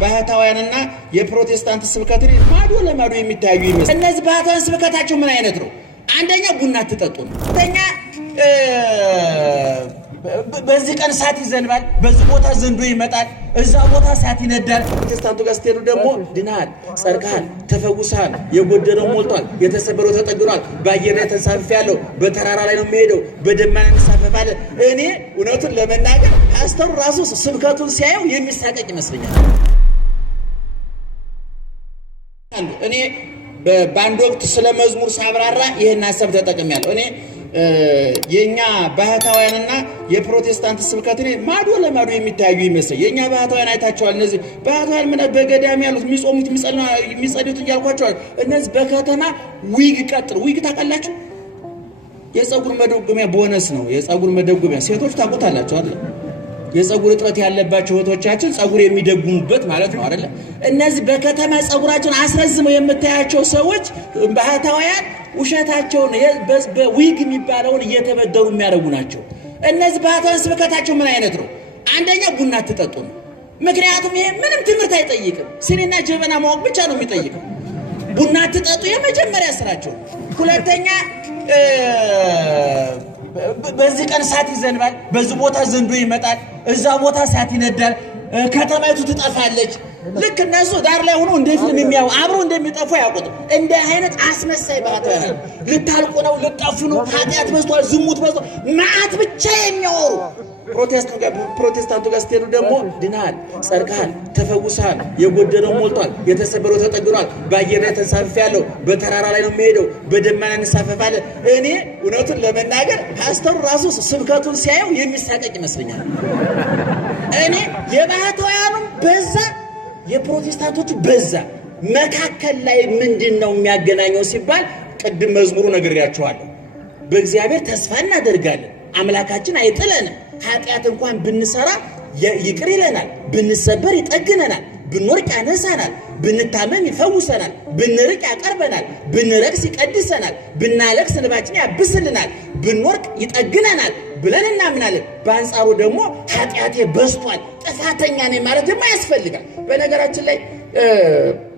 ባህታውያንና የፕሮቴስታንት ስብከትን ማዶ ለማዶ የሚታዩ ይመስል እነዚህ ባህታውያን ስብከታቸው ምን አይነት ነው? አንደኛ ቡና አትጠጡ ነው። አንደኛ በዚህ ቀን እሳት ይዘንባል፣ በዚህ ቦታ ዘንዶ ይመጣል፣ እዛ ቦታ እሳት ይነዳል። ፕሮቴስታንቱ ጋር ስትሄዱ ደግሞ ድናል፣ ጸድቀሃል፣ ተፈውሰሃል፣ የጎደለው ሞልቷል፣ የተሰበረው ተጠግኗል፣ በአየር ላይ ተንሳፍፌያለሁ፣ በተራራ ላይ ነው የምሄደው፣ በደመና እንሳፈፋለን። እኔ እውነቱን ለመናገር ፓስተሩ ራሱ ስብከቱን ሲያየው የሚሳቀቅ ይመስለኛል። እኔ በአንድ ወቅት ስለ መዝሙር ሳብራራ ይህን ሀሳብ ተጠቅሜያለሁ። እኔ የኛ ባህታውያንና የፕሮቴስታንት ስብከትን ማዶ ለማዶ የሚታዩ ይመስል የኛ ባህታውያን አይታቸዋል። እነዚህ ባህታውያን ምን በገዳም ያሉት የሚጾሙት የሚጸልዩት እያልኳቸዋል። እነዚህ በከተማ ዊግ ቀጥል ዊግ ታውቃላችሁ? የፀጉር መደጎሚያ ቦነስ ነው። የፀጉር መደጎሚያ ሴቶች ታውቁታላችሁ አይደል? የፀጉር እጥረት ያለባቸው እህቶቻችን ፀጉር የሚደጉሙበት ማለት ነው አይደል? እነዚህ በከተማ ፀጉራቸውን አስረዝመው የምታያቸው ሰዎች ባህታውያን ውሸታቸውን በዊግ የሚባለውን እየተበደሩ የሚያደርጉ ናቸው። እነዚህ ባህታውያን ስብከታቸው ምን አይነት ነው? አንደኛ ቡና አትጠጡ ነው። ምክንያቱም ይሄ ምንም ትምህርት አይጠይቅም። ሲኒና ጀበና ማወቅ ብቻ ነው የሚጠይቀው። ቡና አትጠጡ የመጀመሪያ ስራቸው። ሁለተኛ በዚህ ቀን እሳት ይዘንባል፣ በዚህ ቦታ ዘንዶ ይመጣል፣ እዛ ቦታ እሳት ይነዳል፣ ከተማይቱ ትጠፋለች። ልክ እነሱ ዳር ላይ ሆኖ እንደ ፊልም የሚያው አብሮ እንደሚጠፉ ያውቁት። እንደ አይነት አስመሳይ ባህታውያን ልታልቁ ነው፣ ልጠፉ ነው፣ ኃጢአት በዝቷል፣ ዝሙት በዝቷል፣ መዓት ብቻ የሚያወሩ ፕሮቴስታንቱ ጋር ስትሄዱ ደግሞ ድናል፣ ጸድቀሃል፣ ተፈውሰሃል፣ የጎደለው ሞልቷል፣ የተሰበረው ተጠግኗል፣ በአየር ላይ ተንሳፍፌያለሁ፣ በተራራ ላይ ነው የምሄደው፣ በደመና እንሳፈፋለን። እኔ እውነቱን ለመናገር ፓስተሩ ራሱ ስብከቱን ሲያየው የሚሳቀቅ ይመስለኛል። እኔ የባህታውያኑም በዛ የፕሮቴስታንቶቹ በዛ መካከል ላይ ምንድን ነው የሚያገናኘው ሲባል ቅድም መዝሙሩ ነግሬያችኋለሁ። በእግዚአብሔር ተስፋ እናደርጋለን፣ አምላካችን አይጥለንም። ኃጢአት እንኳን ብንሰራ ይቅር ይለናል፣ ብንሰበር ይጠግነናል፣ ብንወርቅ ያነሳናል፣ ብንታመም ይፈውሰናል፣ ብንርቅ ያቀርበናል፣ ብንረክስ ይቀድሰናል፣ ብናለቅስ እንባችን ያብስልናል፣ ብንወርቅ ይጠግነናል ብለን እናምናለን። በአንጻሩ ደግሞ ኃጢአቴ በዝቷል፣ ጥፋተኛ ነኝ ማለት ደግሞ ያስፈልጋል። በነገራችን ላይ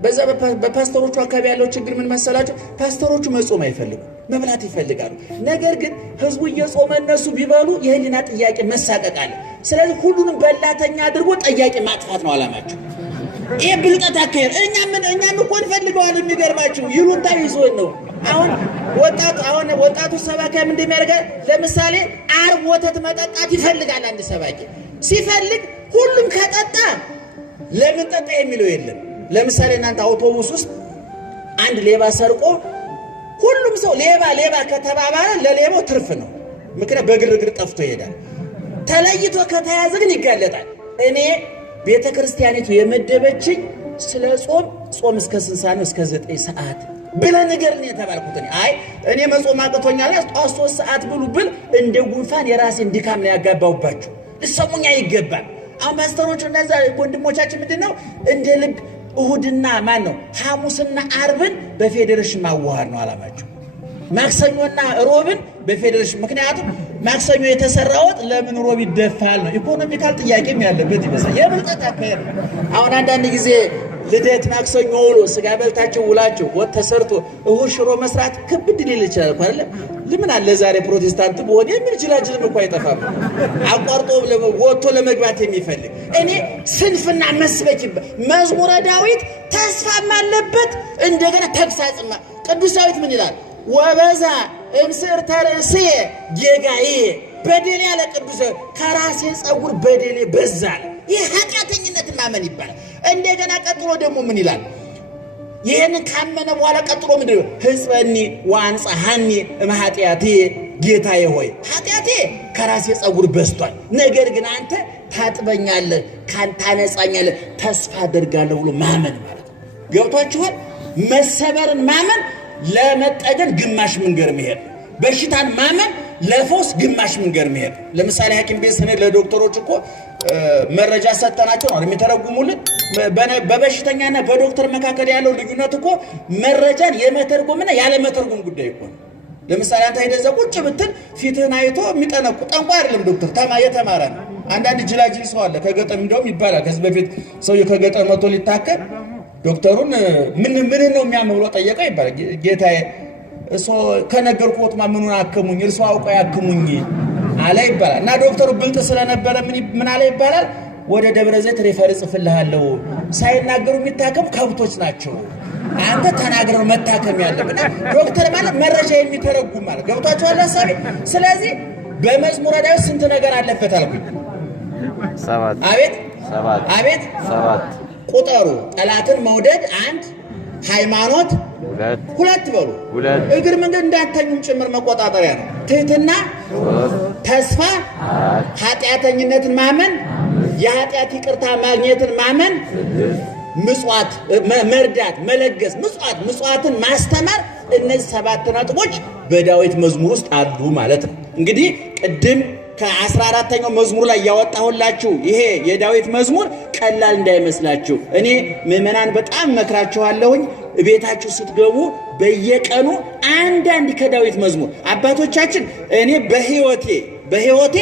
በዛ በፓስተሮቹ አካባቢ ያለው ችግር ምን መሰላቸው? ፓስተሮቹ መጾም አይፈልጉ፣ መብላት ይፈልጋሉ። ነገር ግን ህዝቡ እየጾመ እነሱ ቢበሉ የህሊና ጥያቄ መሳቀቅ አለ። ስለዚህ ሁሉንም በላተኛ አድርጎ ጥያቄ ማጥፋት ነው አላማቸው። ይሄ ብልጠት አካሄድ እኛም እኮ እንፈልገዋለን። የሚገርማችሁ ይሉንታ ይዞን ነው። አሁን ወጣቱ ሰባኪያም እንደሚያደርጋል። ለምሳሌ ዓርብ ወተት መጠጣት ይፈልጋል አንድ ሰባኪ። ሲፈልግ ሁሉም ከጠጣ ለምን ጠጣ የሚለው የለም። ለምሳሌ እናንተ አውቶቡስ ውስጥ አንድ ሌባ ሰርቆ ሁሉም ሰው ሌባ ከተባባለ ለሌባው ትርፍ ነው። ምክንያቱም በግርግር ጠፍቶ ይሄዳል። ተለይቶ ከተያዘ ግን ይጋለጣል። እኔ ቤተ ክርስቲያኒቱ የመደበችኝ ስለ ጾም እስከ 6 ሰዓት ነው፣ እስከ 9 ሰዓት ብለህ ንገረኝ የተባልኩት። እኔ መጾም አቅቶኛል፣ ጠዋት 3 ሰዓት ብሉ ብል እንደ ጉንፋን የራሴን ድካም ነው ያጋባውባችሁ። እሰሙኛ ይገባል። አሁን ፓስተሮቹ እነዛ ወንድሞቻችን ምንድነው እንደ ልብ እሁድና ሐሙስና ዓርብን በፌዴሬሽን ማዋሃድ ነው አላማቸው። ማክሰኞና ሮብን በፌዴሬሽን። ምክንያቱም ማክሰኞ የተሰራ ወጥ ለምን ሮብ ይደፋል ነው ኢኮኖሚካል ጥያቄም ያለበት ይመስላል። የብልጠት አካሄድ። አሁን አንዳንድ ጊዜ ልደት ማክሰኞ ውሎ ስጋ በልታችሁ ውላችሁ ወጥ ተሰርቶ እሁድ ሽሮ መስራት ክብድ ሊል ይችላል እኮ አይደል? ለምን አለ ዛሬ ፕሮቴስታንት በሆነ የሚችላችንም እኮ አይጠፋም። አቋርጦ ወጥቶ ለመግባት የሚፈልግ እኔ ስንፍና መስበክ መዝሙረ ዳዊት ተስፋም አለበት እንደገና ተግሳጽማ። ቅዱስ ዳዊት ምን ይላል? ወበዛ እምስር ተርእስየ ጌጋዬ በደሌ ያለ ቅዱስ ከራሴ ጸጉር በደሌ በዛል። ይህ ኃጢአተኝነትን ማመን ይባላል። እንደገና ቀጥሎ ደግሞ ምን ይላል? ይህንን ካመነ በኋላ ቀጥሎ ምንድነው? ሕጽበኒ ወአንጽሐኒ እምኃጢአቴ ጌታዬ ሆይ ኃጢአቴ ከራሴ ጸጉር በዝቷል፣ ነገር ግን አንተ ታጥበኛለህ፣ ታነጻኛለህ፣ ተስፋ አደርጋለሁ ብሎ ማመን ማለት ነው። ገብቷችኋል? መሰበርን ማመን ለመጠገን ግማሽ መንገድ መሄድ፣ በሽታን ማመን ለፎስ ግማሽ መንገድ መሄድ። ለምሳሌ ሐኪም ቤት ስንሄድ ለዶክተሮች እኮ መረጃ ሰጠናቸው ነው የሚተረጉሙልን። በበሽተኛና በዶክተር መካከል ያለው ልዩነት እኮ መረጃን የመተርጎምና ያለ መተርጎም ጉዳይ እኮ ነው። ለምሳሌ አንተ ሄደህ ቁጭ ብትል ፊትህን አይቶ የሚጠነቁ ጠንቋይ አይደለም ዶክተር የተማረ ነው። አንዳንድ ጅላጅል ሰው አለ ከገጠር እንደውም ይባላል ከዚህ በፊት ሰው ከገጠር መጥቶ ሊታከም ዶክተሩን ምን ነው የሚያመው ብሎ ጠየቀ ይባላል። ጌታዬ እሱ ከነገርኩት ምኑን አከሙኝ እርሱ አውቀው ያክሙኝ አለ ይባላል። እና ዶክተሩ ብልጥ ስለነበረ ምን አለ ይባላል ወደ ደብረ ዘይት ሪፈር ጽፍልሃለሁ ሳይናገሩ የሚታከም ከብቶች ናቸው አንተ ተናግረው መታከም ያለብና ዶክተር ማለት መረጃ የሚተረጉም ማለት ገብቷቸዋል ሐሳቤ። ስለዚህ በመዝሙረ ዳዊት ስንት ነገር አለበት አልኩኝ? 7 አቤት 7 ቁጠሩ። ጠላትን መውደድ 1 ሃይማኖት 2 በሉ 2 እግር መንገድ እንዳታኙም ጭምር መቆጣጠሪያ ነው። ትህትና 3 ተስፋ 4 ኃጢአተኝነትን ማመን የኃጢአት ይቅርታ ማግኘትን ማመን 6 ምጽዋት መርዳት መለገስ ምጽዋትን ማስተማር እነዚህ 7 ነጥቦች በዳዊት መዝሙር ውስጥ አሉ ማለት ነው። እንግዲህ ቅድም ከ14ኛው መዝሙር ላይ ያወጣሁላችሁ ይሄ የዳዊት መዝሙር ቀላል እንዳይመስላችሁ። እኔ ምዕመናን በጣም መክራችኋለሁኝ ቤታችሁ ስትገቡ በየቀኑ አንዳንድ ከዳዊት መዝሙር አባቶቻችን እኔ በህይወቴ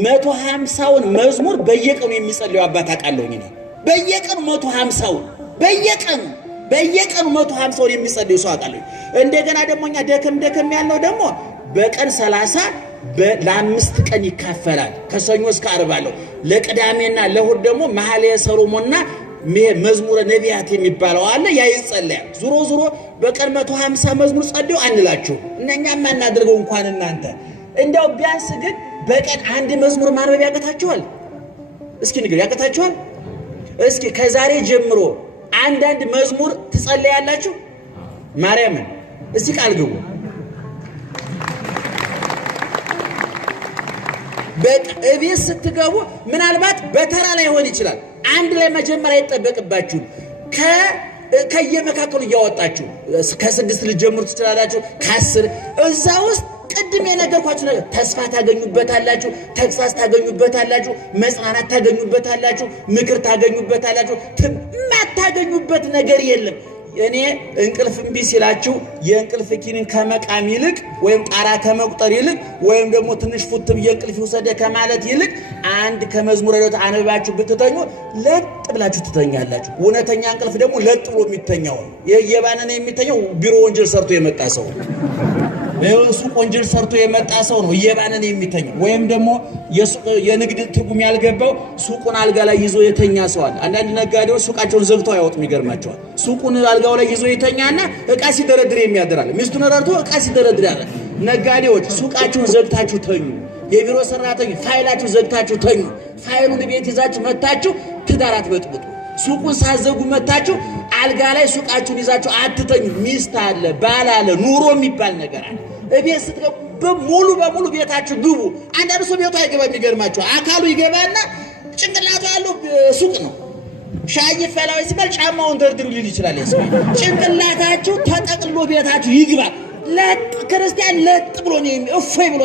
150ውን መዝሙር በየቀኑ የሚጸልዩ አባት አውቃለሁኝ ነው። በየቀኑ 150ውን በየቀኑ 150ውን የሚጸልዩ ሰው አውቃለሁ። እንደገና ደግሞ እኛ ደከም ያለው ደግሞ በቀን 30 ለ5 ቀን ይካፈላል ከሰኞ እስከ ዓርብ አለው። ለቅዳሜና ለእሑድ ደግሞ መኃልየ ሰሎሞንና መዝሙረ ነቢያት የሚባለው አለ ያ ይጸለያል። ዙሮ በቀን 150 መዝሙር ጸልዩ አንላችሁ እኛም ማናደርገው እንኳን እናንተ እንደው ቢያንስ ግን በቀን አንድ መዝሙር ማንበብ ያቀታችኋል? እስኪ ንገሩ ያቀታችኋል? እስኪ ከዛሬ ጀምሮ አንዳንድ መዝሙር ትጸልያላችሁ? ማርያምን እስቲ ቃል ግቡ። በቤት ስትገቡ ምናልባት በተራ ላይ ሆን ይችላል አንድ ላይ መጀመሪያ ይጠበቅባችሁ ከየመካከሉ እያወጣችሁ ከ6 ልጀምሩ ትችላላችሁ ከ10 እዛ ውስጥ ቅድም የነገርኳችሁ ነገር ተስፋ ታገኙበታላችሁ፣ ተግሳጽ ታገኙበታላችሁ፣ መጽናናት ታገኙበታላችሁ፣ ምክር ታገኙበታላችሁ። ማታገኙበት ነገር የለም። እኔ እንቅልፍ እምቢ ሲላችሁ የእንቅልፍ ኪኒን ከመቃም ይልቅ ወይም ጣራ ከመቁጠር ይልቅ ወይም ደግሞ ትንሽ ፉት ብዬ እንቅልፍ ይወሰደ ከማለት ይልቅ አንድ ከመዝሙረ ዳዊት አንብባችሁ ብትተኙ ለጥ ብላችሁ ትተኛላችሁ። እውነተኛ እንቅልፍ ደግሞ ለጥ ብሎ የሚተኛው ነው። የየባነነ የሚተኛው ቢሮ ወንጀል ሰርቶ የመጣ ሰው ሱቅ ወንጀል ሰርቶ የመጣ ሰው ነው እየባነነ የሚተኛው። ወይም ደግሞ የንግድ ትርጉም ያልገባው ሱቁን አልጋ ላይ ይዞ የተኛ ሰው አለ። አንዳንድ ነጋዴዎች ሱቃቸውን ዘግተው ያወጡም ይገርማቸዋል። ሱቁን አልጋው ላይ ይዞ የተኛና ዕቃ ሲደረድር የሚያደራል። ሚስቱን ረድቶ ዕቃ ሲደረድር ያለ ነጋዴዎች ሱቃችሁን ዘግታችሁ ተኙ። የቢሮ ሰራተኞች ፋይላችሁ ዘግታችሁ ተኙ። ፋይሉን ቤት ይዛችሁ መታችሁ ትዳር አትበጥብጡ። ሱቁን ሳዘጉ መታችሁ አልጋ ላይ ሱቃችሁን ይዛችሁ አትተኙ። ሚስት አለ ባል አለ ኑሮ የሚባል ነገር አለ። እቤት ስትገቡ ሙሉ በሙሉ ቤታችሁ ግቡ። አንዳንድ ሰው ቤቱ አይገባም ይገርማችሁ። አካሉ ይገባና ጭንቅላቱ ያለው ሱቅ ነው። ሻይ ፈላው ሲባል ጫማውን ደርድሩ ሊል ይችላል። ጭንቅላታችሁ ተጠቅሎ ቤታችሁ ይግባ። ለጥ ክርስቲያን ለጥ ብሎ ነው እፎይ ብሎ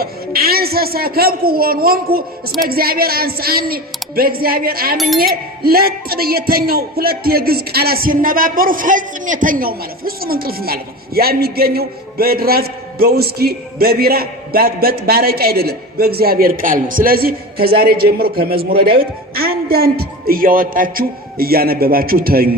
አንሰሰ ከብኩ ወንኩ እስመ እግዚአብሔር አንሳኒ በእግዚአብሔር አምኜ ለጥ በየተኛው ሁለት የግዕዝ ቃላት ሲነባበሩ ፈጽም የተኛው ማለት ፍጹም እንቅልፍ ማለት ነው። ያ የሚገኘው በድራፍት በውስኪ በቢራ ባረቂ አይደለም፣ በእግዚአብሔር ቃል ነው። ስለዚህ ከዛሬ ጀምሮ ከመዝሙረ ዳዊት አንዳንድ እያወጣችሁ እያነበባችሁ ተኙ።